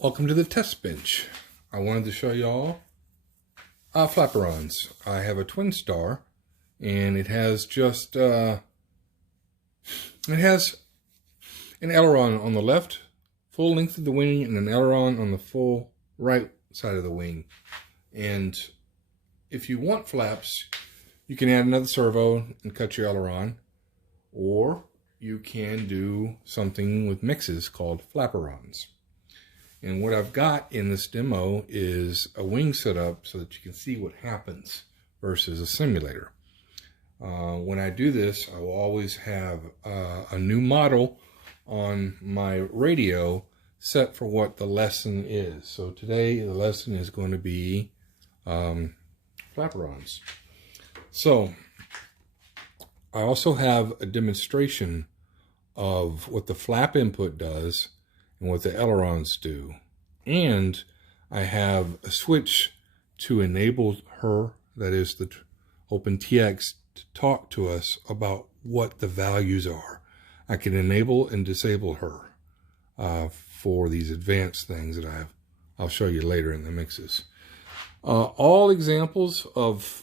Welcome to the test bench. I wanted to show y'all Flaperons. I have a Twinstar, and it has just it has an aileron on the left, full length of the wing, and an aileron on the full right side of the wing. And if you want flaps, you can add another servo and cut your aileron, or you can do something with mixes called Flaperons. And what I've got in this demo is a wing setup so that you can see what happens versus a simulator. When I do this, I will always have a new model on my radio set for what the lesson is. So today the lesson is going to be Flaperons. So I also have a demonstration of what the flap input does and what the ailerons do. And I have a switch to enable her, that is the openTX, to talk to us about what the values are. I can enable and disable her for these advanced things that I'll show you later in the mixes. All examples of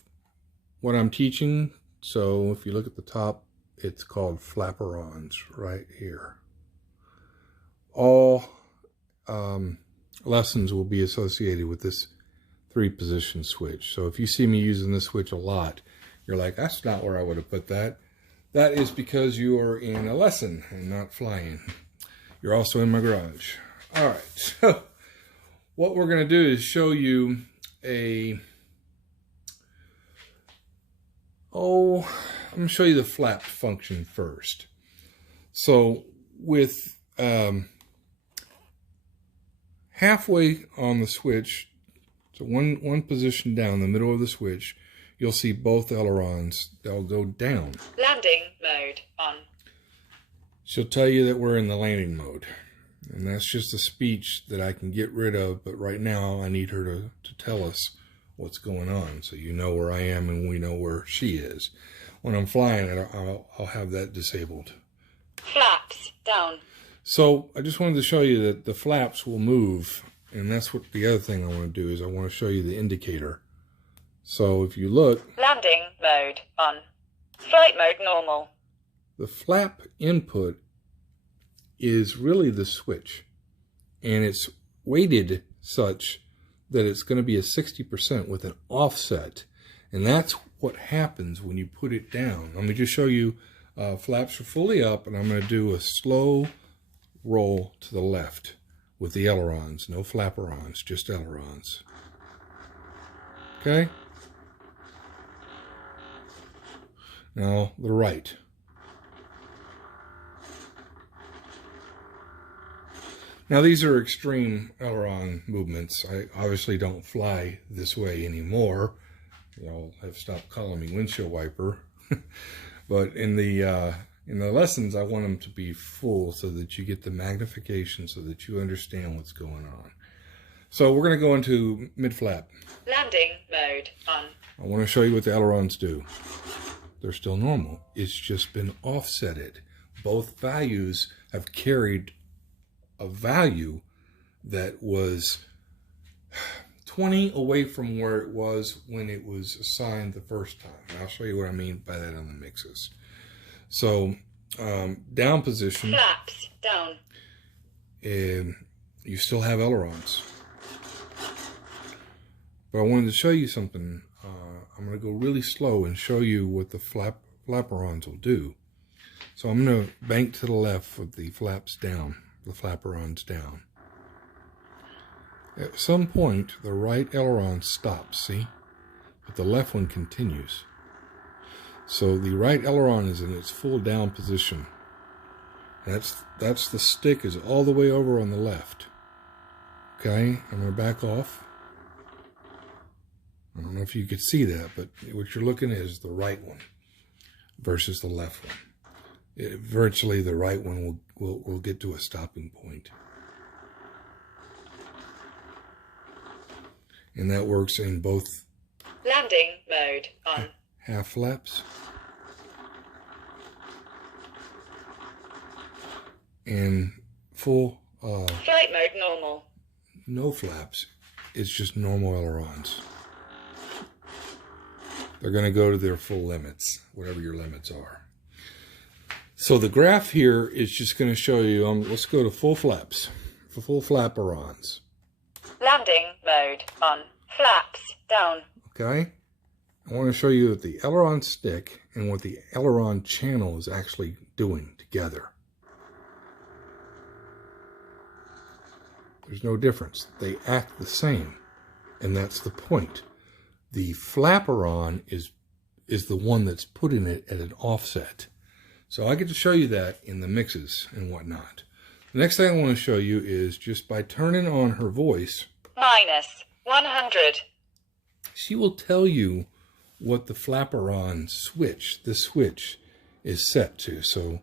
what I'm teaching. So if you look at the top, it's called Flaperons right here. All lessons will be associated with this 3-position switch. So if you see me using this switch a lot, you're like, that's not where I would have put that. That is because you are in a lesson and not flying. You're also in my garage. All right, so what we're going to do is show you I'm going to show you the flap function first. So with halfway on the switch, so one position down the middle of the switch, you'll see both ailerons. They'll go down. Landing mode on. She'll tell you that we're in the landing mode. And that's just a speech that I can get rid of, but right now I need her to tell us what's going on, so you know where I am and we know where she is. When I'm flying, I'll have that disabled. Flaps down. So I just wanted to show you that the flaps will move, and that's what the other thing I want to do is I want to show you the indicator. So if you look, Landing mode on. Flight mode normal. the flap input is really the switch, and it's weighted such that it's going to be a 60% with an offset, and that's what happens when you put it down. Let me just show you. Flaps are fully up, and I'm going to do a slow roll to the left with the ailerons. No flaperons, just ailerons. Okay? Now the right. Now these are extreme aileron movements. I obviously don't fly this way anymore. Y'all have stopped calling me windshield wiper. But in the lessons, I want them to be full so that you get the magnification, so that you understand what's going on. So we're going to go into mid-flap. Landing mode on. I want to show you what the ailerons do. They're still normal. It's just been offsetted. Both values have carried a value that was 20 away from where it was when it was assigned the first time. And I'll show you what I mean by that on the mixes. So down position, Flaps down. you still have ailerons. But I wanted to show you something. I'm going to go really slow and show you what the flaperons will do. So I'm going to bank to the left with the flaps down, the flaperons down. At some point, the right aileron stops, see? But the left one continues. So the right aileron is in its full down position. That's the stick is all the way over on the left. Okay, I'm going to back off. I don't know if you could see that, but what you're looking at is the right one versus the left one. Virtually the right one will get to a stopping point. And that works in both Landing mode on. half flaps and full Flight mode normal. no flaps, it's just normal ailerons. They're going to go to their full limits, whatever your limits are. So the graph here is just going to show you, let's go to full flaps, for full flaperons. Landing mode on. Flaps down. Okay? I want to show you that the aileron stick and what the aileron channel is actually doing together. There's no difference. They act the same, and that's the point. The flaperon is the one that's putting it at an offset. So I get to show you that in the mixes and whatnot. The next thing I want to show you is just by turning on her voice. Minus 100. She will tell you what the flaperon switch, this switch, is set to. So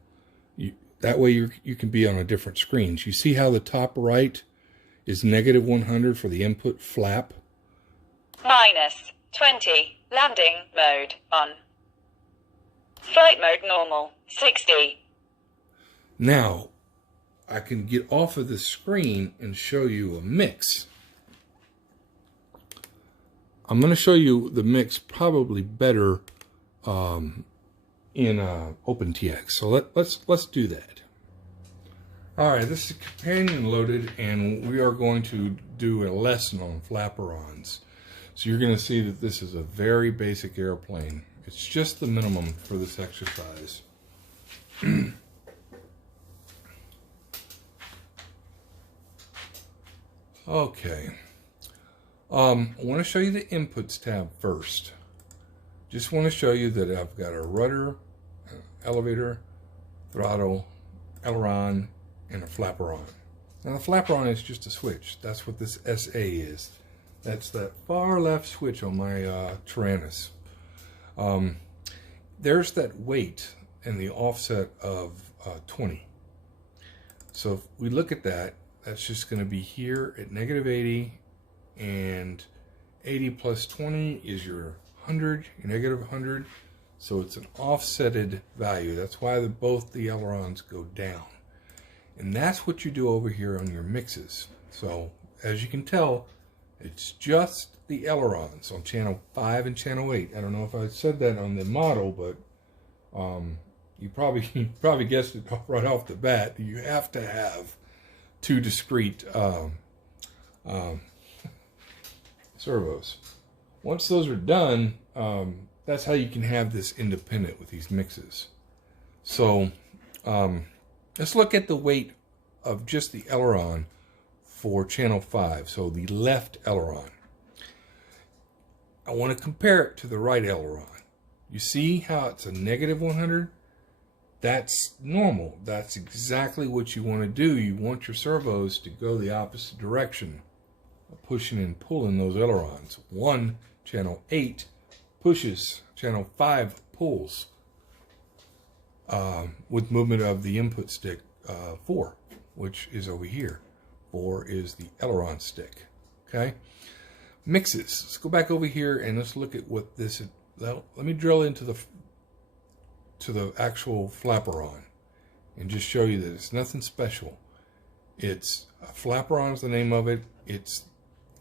that way you can be on a different screen. You see how the top right is negative 100 for the input flap? Minus 20. Landing mode on. Flight mode normal. 60. Now, I can get off of the screen and show you a mix. I'm going to show you the mix probably better in openTX. So let's do that. All right, this is companion loaded, and we are going to do a lesson on flaperons. So you're going to see that this is a very basic airplane. It's just the minimum for this exercise. Okay. I want to show you the inputs tab first. Just want to show you that I've got a rudder, elevator, throttle, aileron, and a flaperon. Now the flaperon is just a switch. That's what this SA is. That's that far left switch on my Tyrannus. There's that weight and the offset of 20. So if we look at that, that's just going to be here at negative 80, and 80 plus 20 is your 100, your negative 100. So it's an offsetted value. That's why both the ailerons go down. And that's what you do over here on your mixes. So as you can tell, it's just the ailerons on channel 5 and channel 8. I don't know if I said that on the model, but you probably guessed it right off the bat. You have to have two discrete servos. Once those are done, that's how you can have this independent with these mixes. So let's look at the weight of just the aileron for channel 5, so the left aileron. I want to compare it to the right aileron. You see how it's a negative 100? That's normal. That's exactly what you want to do. You want your servos to go the opposite direction, pushing and pulling those ailerons. One, channel 8, pushes, channel 5 pulls with movement of the input stick 4, which is over here. 4 is the aileron stick. Okay? Mixes. Let's go back over here and let's look at what this is. Let me drill into the actual flaperon and just show you that it's nothing special. It's flaperon is the name of it. Its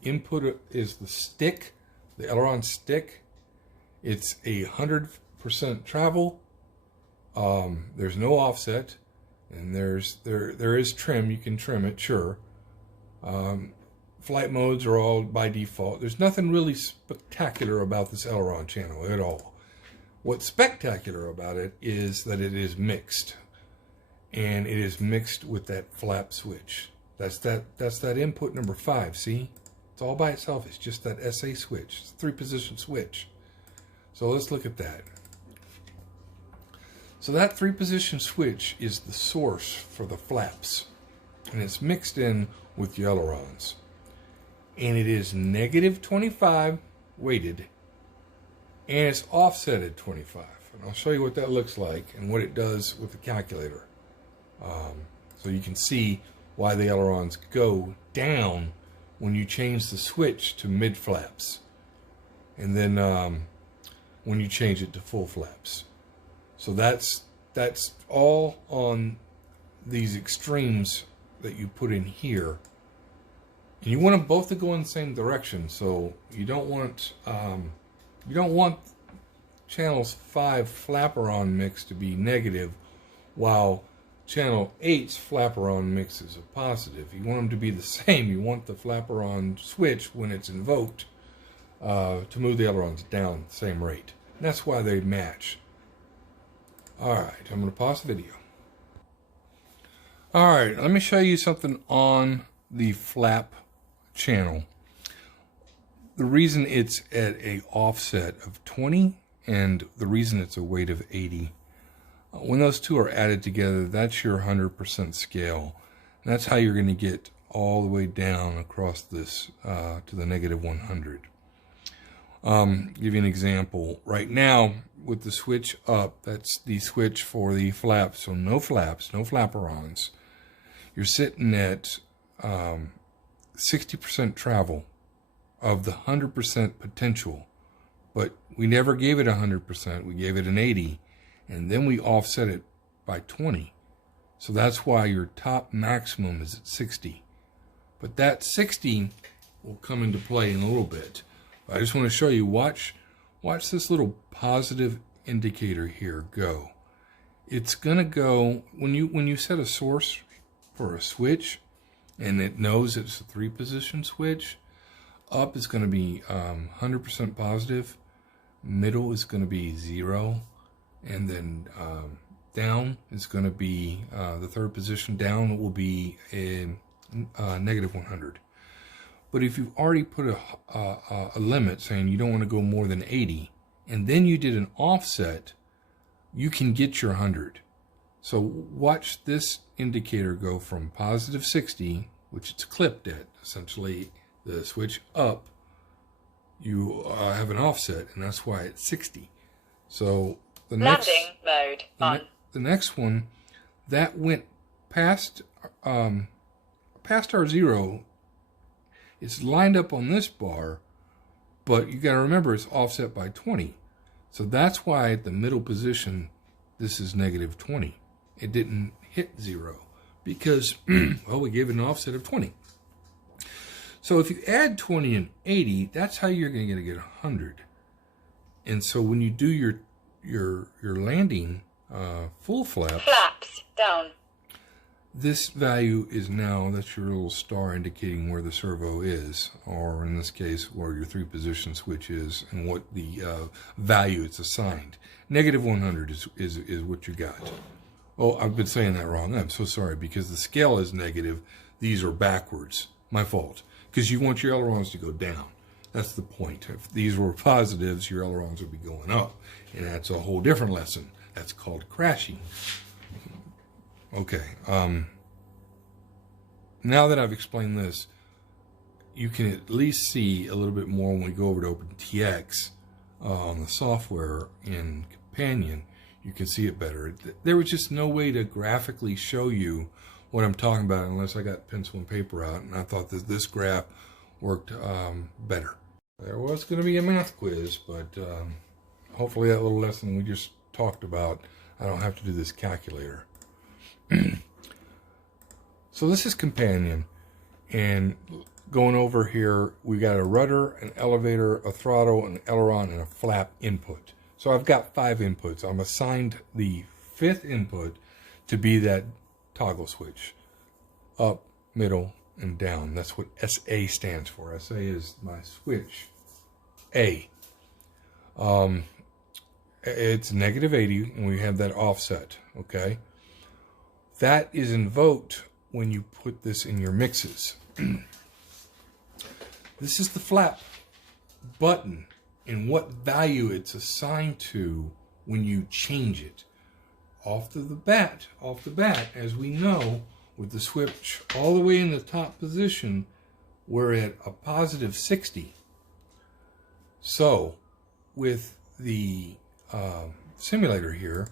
input is the stick, the aileron stick. It's 100% travel. There's no offset, and there is trim. You can trim it, sure. Flight modes are all by default. There's nothing really spectacular about this aileron channel at all. What's spectacular about it is that it is mixed, and it is mixed with that flap switch. That's that input number 5. See, it's all by itself. It's just that SA switch. It's a 3-position switch. So let's look at that. So that 3-position switch is the source for the flaps, and it's mixed in with the ailerons. And it is negative 25 weighted, and it's offsetted 25. And I'll show you what that looks like and what it does with the calculator. So you can see why the ailerons go down when you change the switch to mid flaps, and then when you change it to full flaps. So that's all on these extremes that you put in here And you want them both to go in the same direction. So you don't want channels 5 Flaperon mix to be negative, while channel 8's Flaperon mix is a positive. You want them to be the same. You want the Flaperon switch, when it's invoked, to move the ailerons down the same rate. And that's why they match. Alright, I'm going to pause the video. Alright, let me show you something on the flap channel. The reason it's at a offset of 20 and the reason it's a weight of 80, when those two are added together, that's your 100% scale. And that's how you're going to get all the way down across this to the negative 100. Give you an example. Right now, with the switch up, that's the switch for the flaps, so no flaps, no flaperons. You're sitting at 60% travel of the 100% potential, but we never gave it 100%. We gave it an 80, and then we offset it by 20. So that's why your top maximum is at 60. But that 60 will come into play in a little bit. I just want to show you, watch this little positive indicator here go. It's going to go, when you set a source for a switch, and it knows it's a 3-position switch, up is going to be 100% positive, middle is going to be 0, and then down is going to be, the 3rd position down will be a negative 100. But if you've already put a limit saying you don't want to go more than 80, and then you did an offset, you can get your 100. So watch this indicator go from positive 60, which it's clipped at, essentially the switch up, you have an offset, and that's why it's 60. So the landing mode on. The next one, that went past our 0. It's lined up on this bar, but you got to remember it's offset by 20. So that's why at the middle position, this is negative 20. It didn't hit 0 because, well, we gave it an offset of 20. So if you add 20 and 80, that's how you're going to get 100. And so when you do your landing full flap, flaps down. This value is now, that's your little star indicating where the servo is, or in this case, where your 3-position switch is, and what the value it's assigned. Negative 100 is what you got. Oh, I've been saying that wrong. I'm so sorry, because the scale is negative. These are backwards. My fault. Because you want your ailerons to go down. That's the point. If these were positives, your ailerons would be going up. And that's a whole different lesson. That's called crashing. Okay, now that I've explained this, you can at least see a little bit more when we go over to openTX on the software in Companion. You can see it better. There was just no way to graphically show you what I'm talking about unless I got pencil and paper out, and I thought that this graph worked better. There was going to be a math quiz, but hopefully that little lesson we just talked about, I don't have to do this calculator. So this is Companion, and going over here, we got a rudder, an elevator, a throttle, an aileron, and a flap input. So I've got 5 inputs. I'm assigned the 5th input to be that toggle switch, up, middle, and down. That's what SA stands for. SA is my switch A. It's negative 80, and we have that offset, okay? That is invoked when you put this in your mixes. This is the flap button and what value it's assigned to when you change it. Off the bat, as we know, with the switch all the way in the top position, we're at a positive 60. So with the simulator here,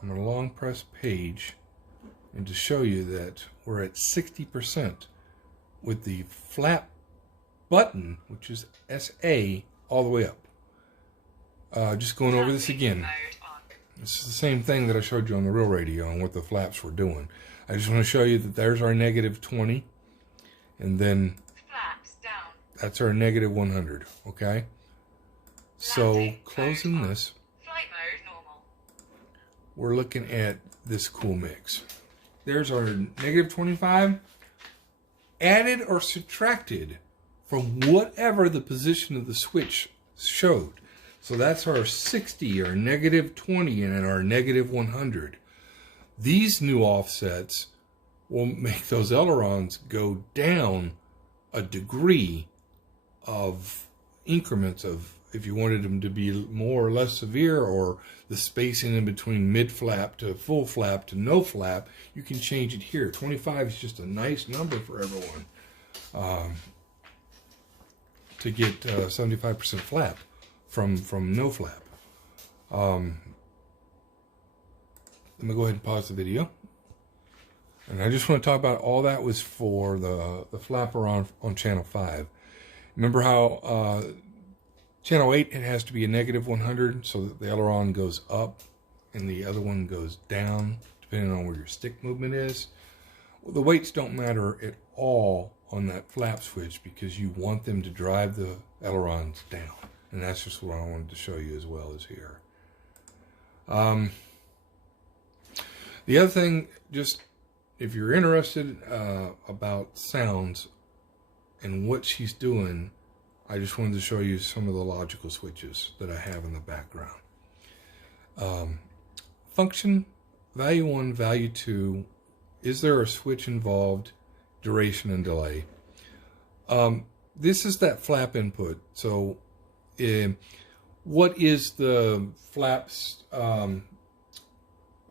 I'm going to long press page, and to show you that we're at 60% with the flap button, which is SA, all the way up. Just going over this again. This is the same thing that I showed you on the real radio and what the flaps were doing. I just want to show you that there's our negative 20, And then Flaps down. that's our negative 100, okay? So Landing closing mode on. this, Flight mode normal. we're looking at this cool mix. There's our negative 25, added or subtracted from whatever the position of the switch showed. So that's our 60, our negative 20, and our negative 100. These new offsets will make those ailerons go down a degree of increments of, if you wanted them to be more or less severe, or the spacing in between mid flap to full flap to no flap, you can change it here. 25 is just a nice number for everyone to get 75% flap from no flap. Let me go ahead and pause the video. And I just want to talk about all that was for the Flaperon on channel 5. Remember how channel 8, it has to be a negative 100 so that the aileron goes up and the other one goes down, depending on where your stick movement is. Well, the weights don't matter at all on that flap switch because you want them to drive the ailerons down. And that's just what I wanted to show you as well as here. The other thing, just if you're interested about sounds and what she's doing, I just wanted to show you some of the logical switches that I have in the background. Function, value 1, value 2, is there a switch involved, duration and delay. This is that flap input. So what is the flap's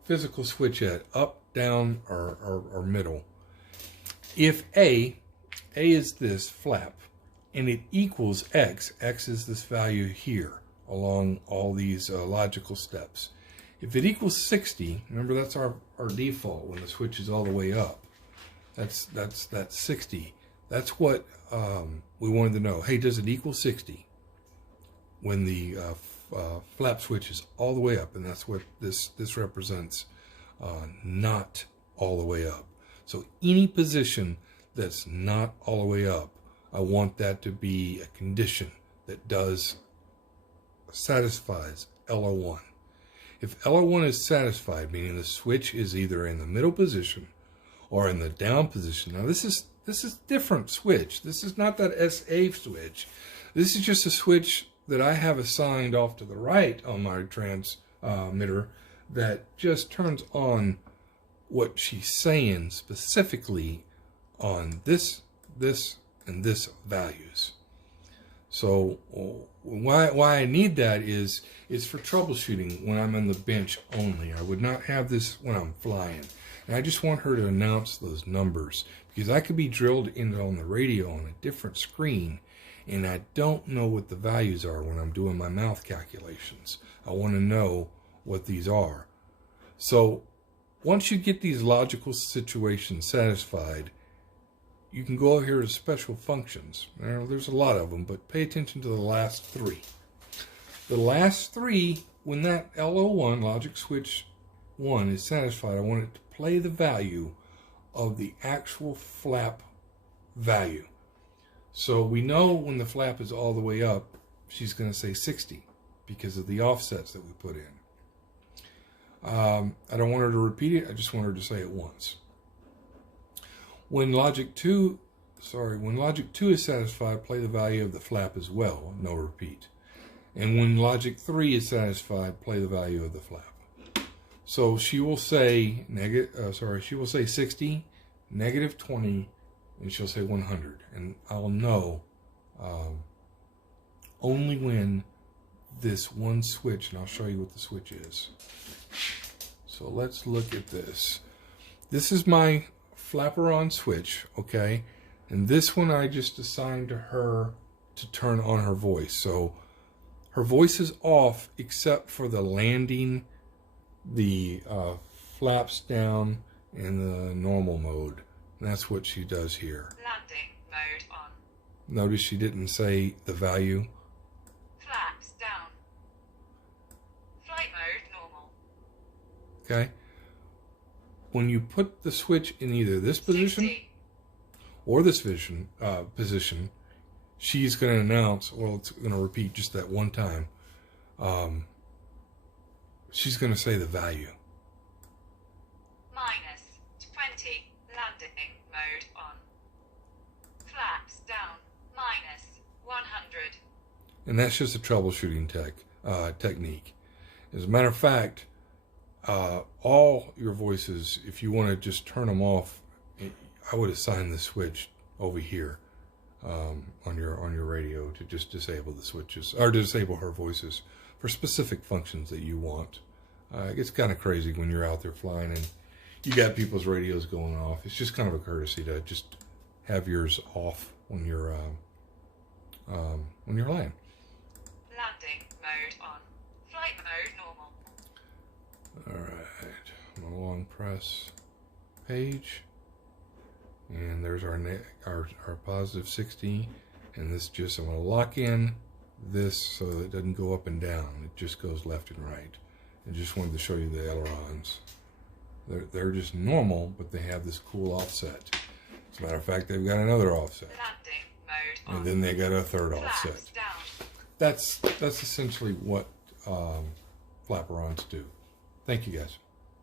physical switch at? Up, down, or middle? If A is this flap, and it equals X is this value here along all these logical steps. If it equals 60, remember that's our default when the switch is all the way up. That's 60. That's what we wanted to know. Hey, does it equal 60 when the flap switch is all the way up? And that's what this represents, not all the way up. So any position that's not all the way up, I want that to be a condition that satisfies LO1. If LO1 is satisfied, meaning the switch is either in the middle position or in the down position. Now this is different switch. This is not that SA switch. This is just a switch that I have assigned off to the right on my transmitter that just turns on what she's saying specifically on this, and this values. So why I need that is for troubleshooting when I'm on the bench only. I would not have this when I'm flying. And I just want her to announce those numbers because I could be drilled in on the radio on a different screen and I don't know what the values are when I'm doing my mouth calculations. I want to know what these are. So once you get these logical situations satisfied, you can go over here to special functions. Now, there's a lot of them, but pay attention to the last 3. The last 3, when that LO1, logic switch 1, is satisfied, I want it to play the value of the actual flap value. So we know when the flap is all the way up, she's going to say 60 because of the offsets that we put in. I don't want her to repeat it. I just want her to say it once. When logic 2 is satisfied, play the value of the flap as well, no repeat. And when logic 3 is satisfied, play the value of the flap. So she will say she will say 60, negative 20, and she'll say 100. And I'll know only when this one switch, and I'll show you what the switch is. So let's look at this. This is my Flaperon switch, okay? And this one I just assigned to her to turn on her voice. So her voice is off except for the landing, the flaps down, and the normal mode. And that's what she does here. Landing mode on. Notice she didn't say the value. Flaps down. Flight mode normal. Okay? When you put the switch in either this position 60. or this position, she's going to announce, well, it's going to repeat just that one time. She's going to say the value. -20, landing mode on. Flaps down, -100. And that's just a troubleshooting technique. As a matter of fact, all your voices, if you want to just turn them off, I would assign the switch over here on your radio to just disable the switches, or to disable her voices for specific functions that you want. It gets kind of crazy when you're out there flying and you got people's radios going off. It's just kind of a courtesy to just have yours off when you're flying. Landing mode on. Flight mode normal. All right, I'm gonna long press page, and there's our positive 60, and this just, I'm gonna lock in this so that it doesn't go up and down. It just goes left and right. I just wanted to show you the ailerons. They're just normal, but they have this cool offset. As a matter of fact, they've got another offset. Landing mode on. And then they got a third Flaps offset. down. That's essentially what Flaperons do. Thank you, guys.